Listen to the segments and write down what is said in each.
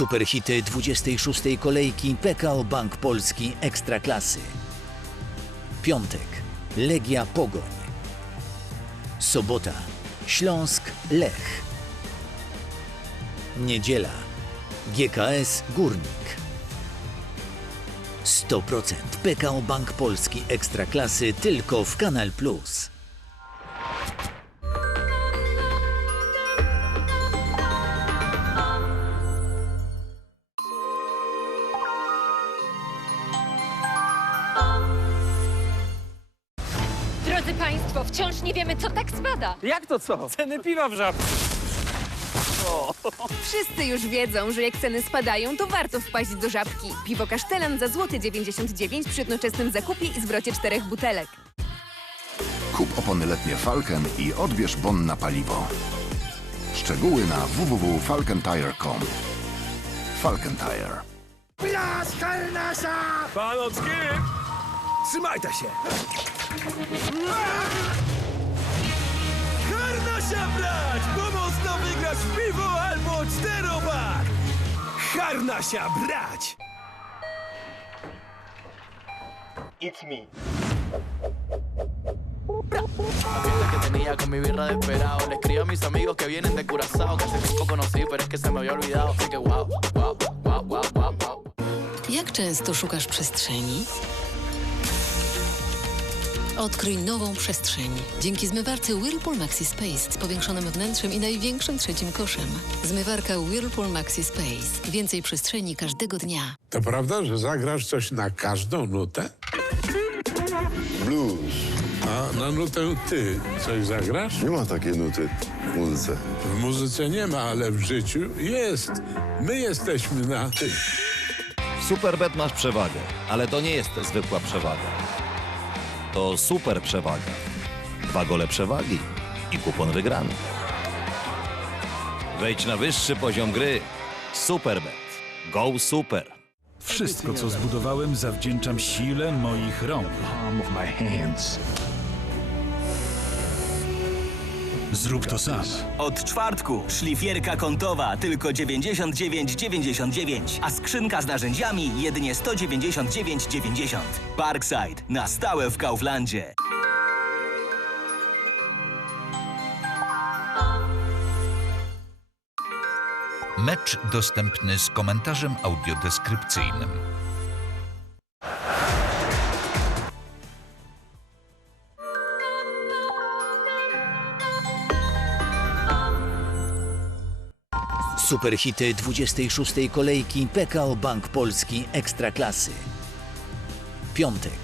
Superhity 26. kolejki PKO Bank Polski Ekstraklasy. Piątek Legia Pogoń. Sobota Śląsk Lech. Niedziela GKS Górnik. 100% PKO Bank Polski Ekstraklasy tylko w Kanal Plus. Państwo, wciąż nie wiemy, co tak spada. Jak to co? Ceny piwa w żabce. Wszyscy już wiedzą, że jak ceny spadają, to warto wpaść do żabki. Piwo kasztelan za złoty 99 przy jednoczesnym zakupie i zwrocie czterech butelek. Kup opony letnie Falken i odbierz bon na paliwo. Szczegóły na www.falkentire.com Falken Tire. Panocki! Trzymajcie się! Harnasia brać! Pomocno wygrać piwo albo czterobak! Harnasia brać! que tenía con mi birra desesperado. Le escribo a mis amigos que vienen de Curazao, que hace tiempo conocí, pero es que se me había olvidado. Así que wow, wow, wow, wow, wow, wow. Jak często szukasz przestrzeni? Odkryj nową przestrzeń dzięki zmywarce Whirlpool Maxi Space z powiększonym wnętrzem i największym trzecim koszem. Zmywarka Whirlpool Maxi Space. Więcej przestrzeni każdego dnia. To prawda, że zagrasz coś na każdą nutę? Blues. A na nutę ty coś zagrasz? Nie ma takiej nuty w muzyce. W muzyce nie ma, ale w życiu jest. My jesteśmy na ty. Superbet masz przewagę, ale to nie jest zwykła przewaga. To super przewaga. Dwa gole przewagi i kupon wygrany. Wejdź na wyższy poziom gry. Superbet. Go super. Wszystko, co zbudowałem, zawdzięczam sile moich rąk. Zrób to sam. Od czwartku szlifierka kątowa tylko 99,99, a skrzynka z narzędziami jedynie 199,90. Parkside na stałe w Kauflandzie. Mecz dostępny z komentarzem audiodeskrypcyjnym. Superhity 26. kolejki PKO Bank Polski Ekstraklasy. Piątek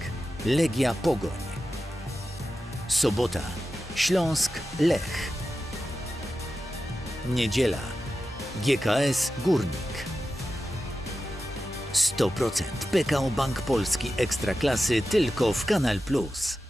Legia Pogoń. Sobota Śląsk Lech. Niedziela GKS Górnik. 100% PKO Bank Polski Ekstraklasy tylko w Kanal Plus.